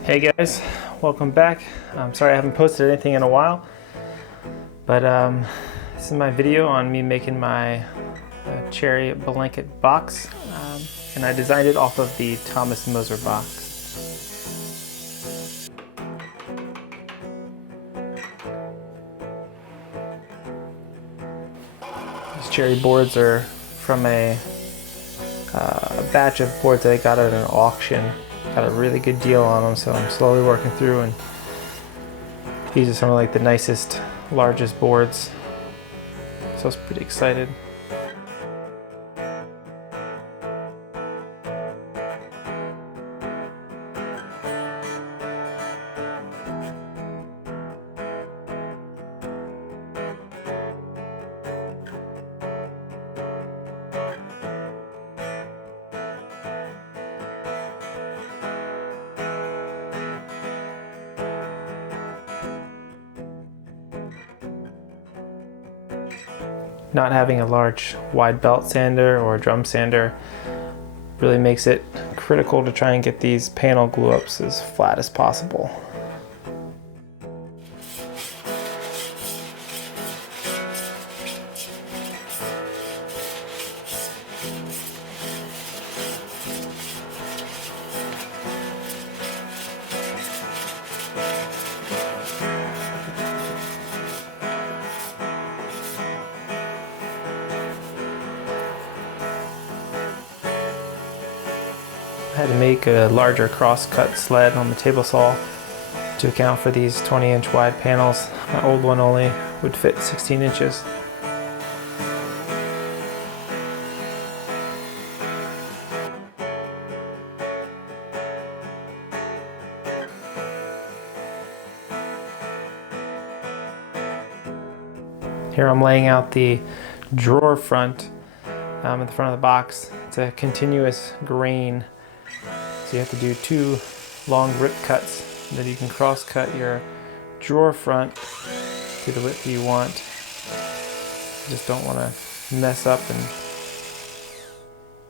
Hey guys, welcome back. I'm sorry I haven't posted anything in a while, but this is my video on me making my cherry blanket box, and I designed it off of the Thomas Moser box. These cherry boards are from a batch of boards that I got at an auction. Got a really good deal on them, so I'm slowly working through, and these are some of like the nicest, largest boards, so I was pretty excited. Not having a large wide belt sander or a drum sander really makes it critical to try and get these panel glue ups as flat as possible. I had to make a larger cross-cut sled on the table saw to account for these 20-inch wide panels. My old one only would fit 16 inches. Here I'm laying out the drawer front at the front of the box. It's a continuous grain. So you have to do two long rip cuts, and then you can cross cut your drawer front to the width you want. You just don't want to mess up and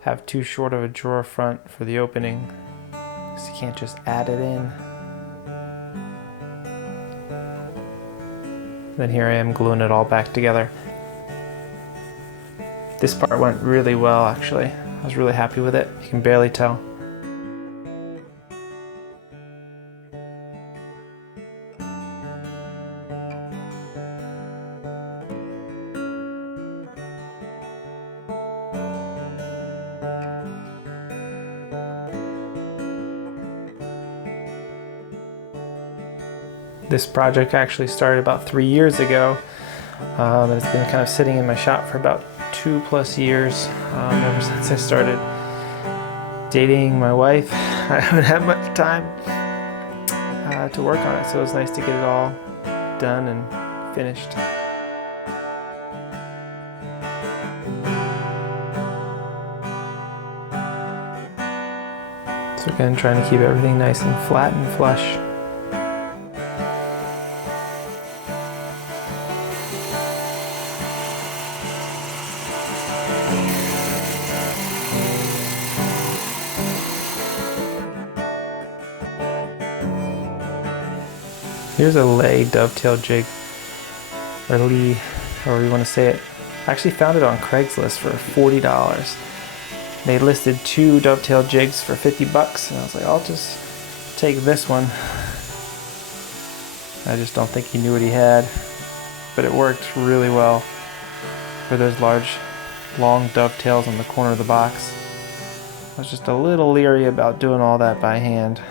have too short of a drawer front for the opening, because you can't just add it in. Then here I am gluing it all back together. This part went really well, actually. I was really happy with it. You can barely tell. This project actually started about 3 years ago, and it's been kind of sitting in my shop for about 2+ years, ever since I started dating my wife. I haven't had much time to work on it, so it was nice to get it all done and finished. So again, trying to keep everything nice and flat and flush. Here's a lay dovetail jig, or Lee, however you want to say it. I actually found it on Craigslist for $40. They listed 2 dovetail jigs for $50, and I was like, I'll just take this one. I just don't think he knew what he had, but it worked really well for those large, long dovetails on the corner of the box. I was just a little leery about doing all that by hand.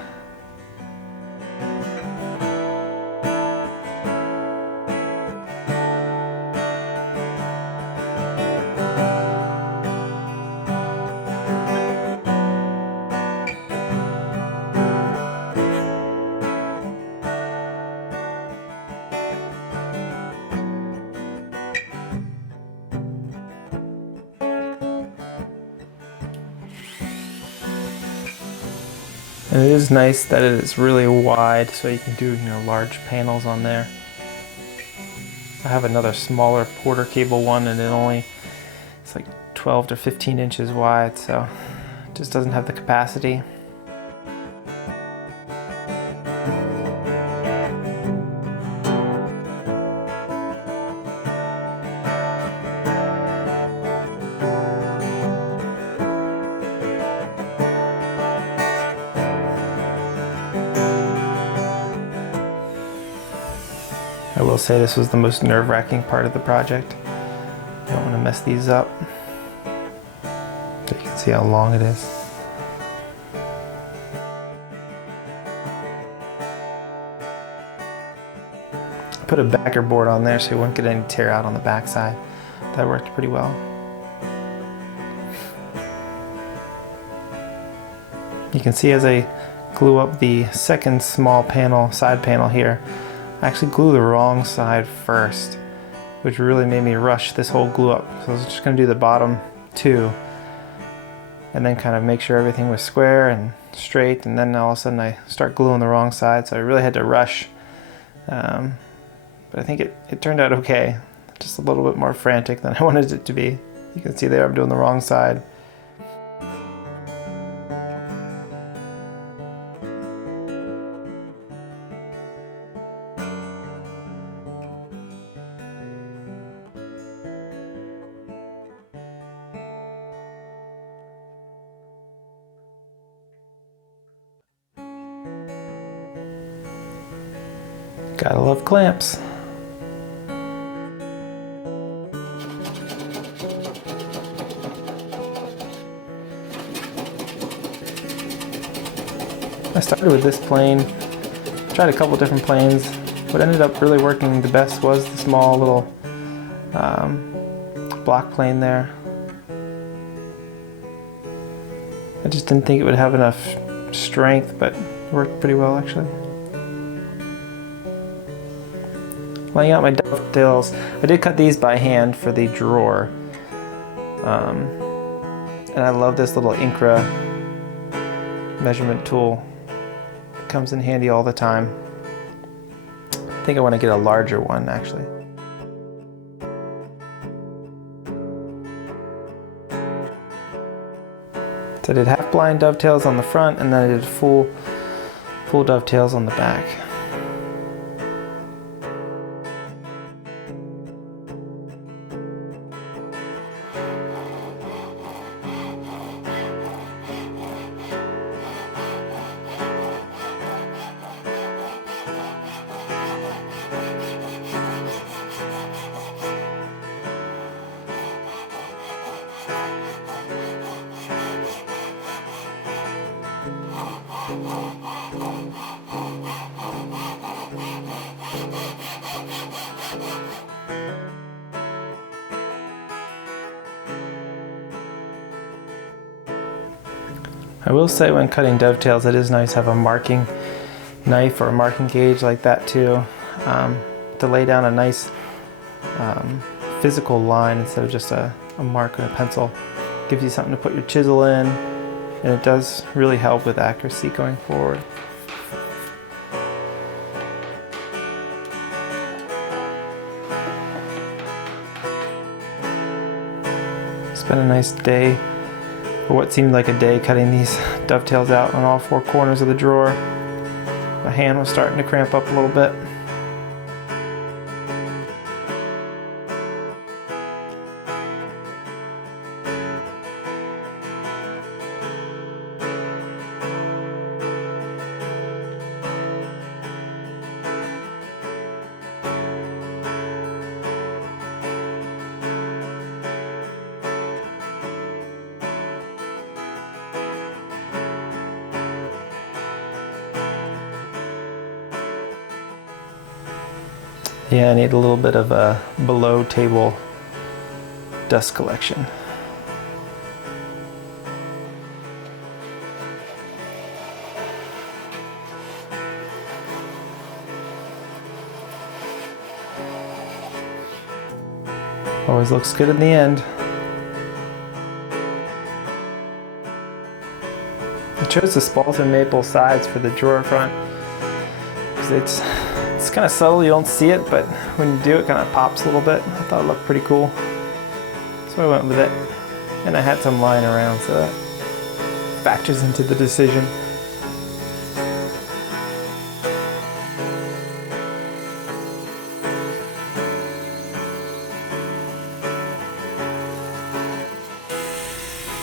And it is nice that it is really wide, so you can do, large panels on there. I have another smaller Porter cable one, and it's like 12 to 15 inches wide, so it just doesn't have the capacity. will say this was the most nerve-wracking part of the project. You don't want to mess these up. So you can see how long it is. I put a backer board on there so you wouldn't get any tear out on the back side. That worked pretty well. You can see as I glue up the second small panel, side panel here, I actually glue the wrong side first, which really made me rush this whole glue up. So I was just going to do the bottom two and then kind of make sure everything was square and straight, and then all of a sudden I start gluing the wrong side, so I really had to rush. But I think it turned out okay. Just a little bit more frantic than I wanted it to be. You can see there I'm doing the wrong side. Gotta love clamps. I started with this plane, tried a couple different planes. What ended up really working the best was the small little block plane there. I just didn't think it would have enough strength, but it worked pretty well actually. Laying out my dovetails, I did cut these by hand for the drawer. And I love this little Incra measurement tool. It comes in handy all the time. I think I want to get a larger one actually. So I did half blind dovetails on the front, and then I did full dovetails on the back. I will say when cutting dovetails, it is nice to have a marking knife or a marking gauge like that too, to lay down a nice physical line instead of just a mark and a pencil. Gives you something to put your chisel in, and it does really help with accuracy going forward. Spent a nice day, or what seemed like a day, cutting these dovetails out on all four corners of the drawer. My hand was starting to cramp up a little bit. Yeah, I need a little bit of a below table dust collection. Always looks good in the end. I chose the spalted maple sides for the drawer front because it's kind of subtle, you don't see it, but when you do, it kind of pops a little bit. I thought it looked pretty cool, so I went with it. And I had some lying around, so that factors into the decision.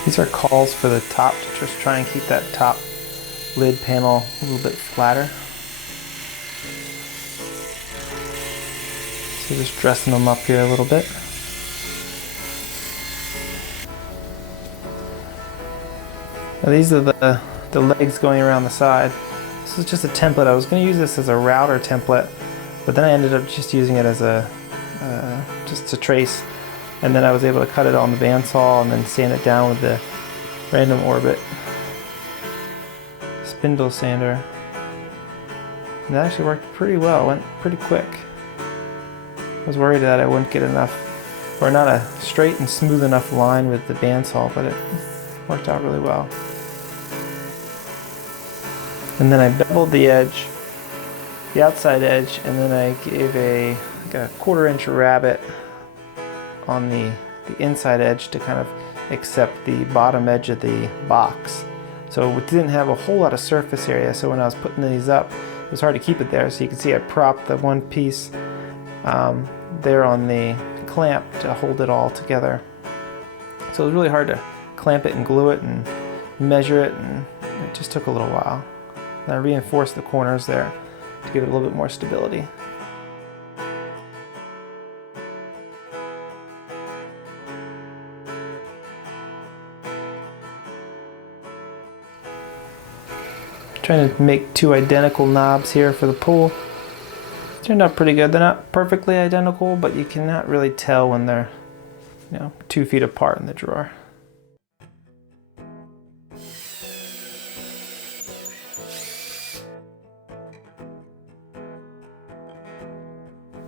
These are calls for the top to just try and keep that top lid panel a little bit flatter. So just dressing them up here a little bit. Now these are the legs going around the side. This is just a template. I was going to use this as a router template, but then I ended up just using it as a just to trace, and then I was able to cut it on the bandsaw and then sand it down with the random orbit spindle sander. And that actually worked pretty well. It went pretty quick. I was worried that I wouldn't get enough, or not a straight and smooth enough line with the bandsaw, but it worked out really well. And then I beveled the edge, the outside edge, and then I gave a 1/4 inch rabbet on the inside edge to kind of accept the bottom edge of the box. So it didn't have a whole lot of surface area, so when I was putting these up, it was hard to keep it there. So you can see I propped the one piece there on the clamp to hold it all together. So it was really hard to clamp it and glue it and measure it, and it just took a little while. And I reinforced the corners there to give it a little bit more stability. Trying to make 2 identical knobs here for the pull. Turned out pretty good. They're not perfectly identical, but you cannot really tell when they're 2 feet apart in the drawer.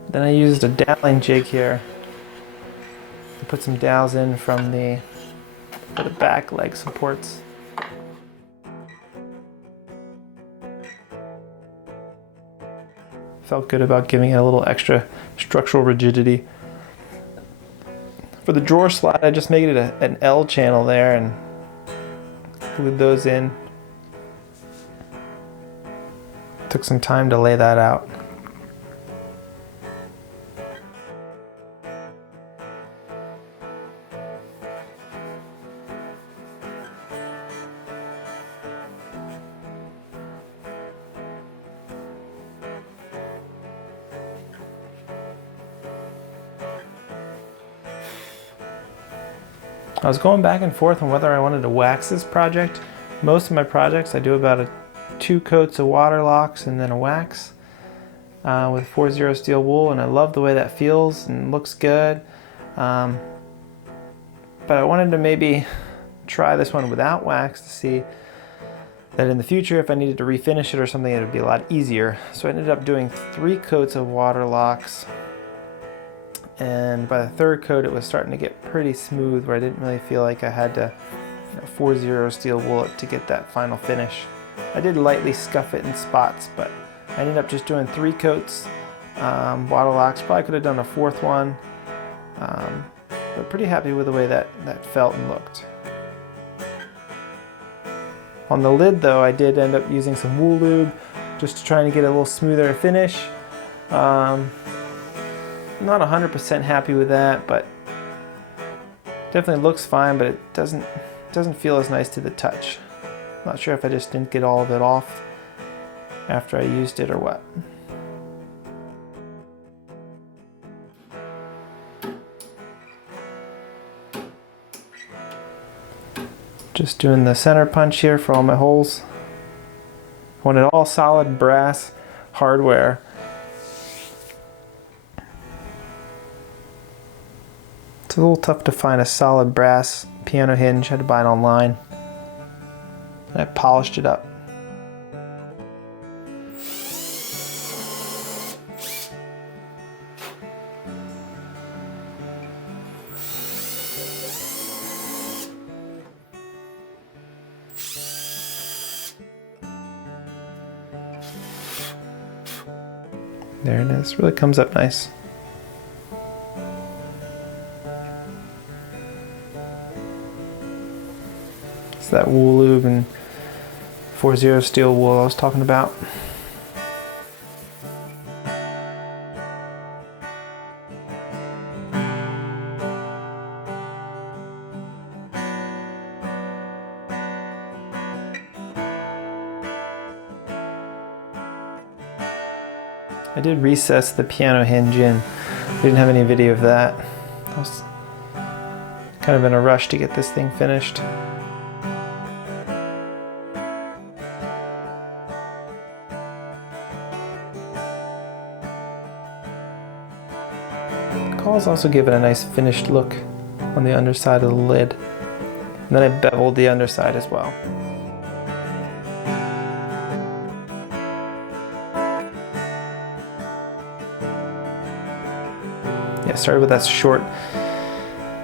Then I used a doweling jig here to put some dowels in from the back leg supports. Felt good about giving it a little extra structural rigidity. For the drawer slot, I just made it an L channel there and glued those in. Took some time to lay that out. I was going back and forth on whether I wanted to wax this project. Most of my projects I do about 2 coats of water locks and then a wax with 4-0 steel wool, and I love the way that feels and looks good. But I wanted to maybe try this one without wax to see that in the future if I needed to refinish it or something, it would be a lot easier. So I ended up doing 3 coats of water locks. And by the 3rd coat, it was starting to get pretty smooth, where I didn't really feel like I had to 4-0 steel wool it to get that final finish. I did lightly scuff it in spots, but I ended up just doing 3 coats, water locks. Probably could have done a 4th one, but pretty happy with the way that felt and looked. On the lid though, I did end up using some wool lube just to try and get a little smoother finish. Not 100% happy with that, but definitely looks fine, but it doesn't feel as nice to the touch. Not sure if I just didn't get all of it off after I used it or what. Just doing the center punch here for all my holes. I wanted all solid brass hardware. It's a little tough to find a solid brass piano hinge. I had to buy it online. I polished it up. There it is. Really comes up nice. It's that wool lube and 4-0 steel wool I was talking about. I did recess the piano hinge in didn't have any video of that. I was kind of in a rush to get this thing finished. Calls also give it a nice finished look on the underside of the lid. And then I beveled the underside as well. Yeah, started with that short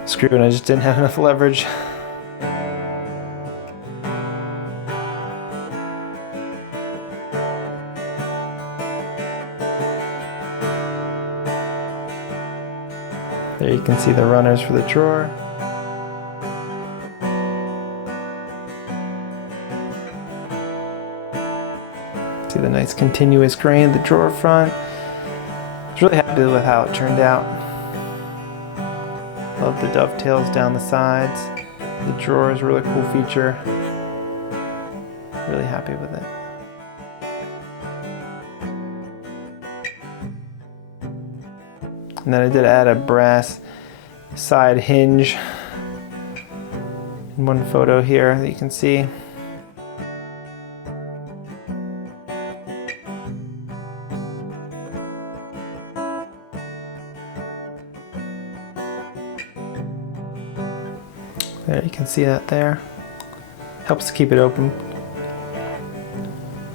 screw and I just didn't have enough leverage. There you can see the runners for the drawer. See the nice continuous grain of the drawer front. I was really happy with how it turned out. Love the dovetails down the sides. The drawer is a really cool feature. Really happy with it. And then I did add a brass side hinge in one photo here that you can see. There, you can see that there. Helps to keep it open.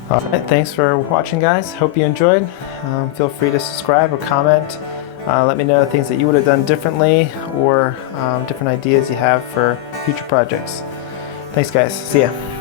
Alright, thanks for watching, guys. Hope you enjoyed. Feel free to subscribe or comment. Let me know things that you would have done differently or different ideas you have for future projects. Thanks, guys. See ya.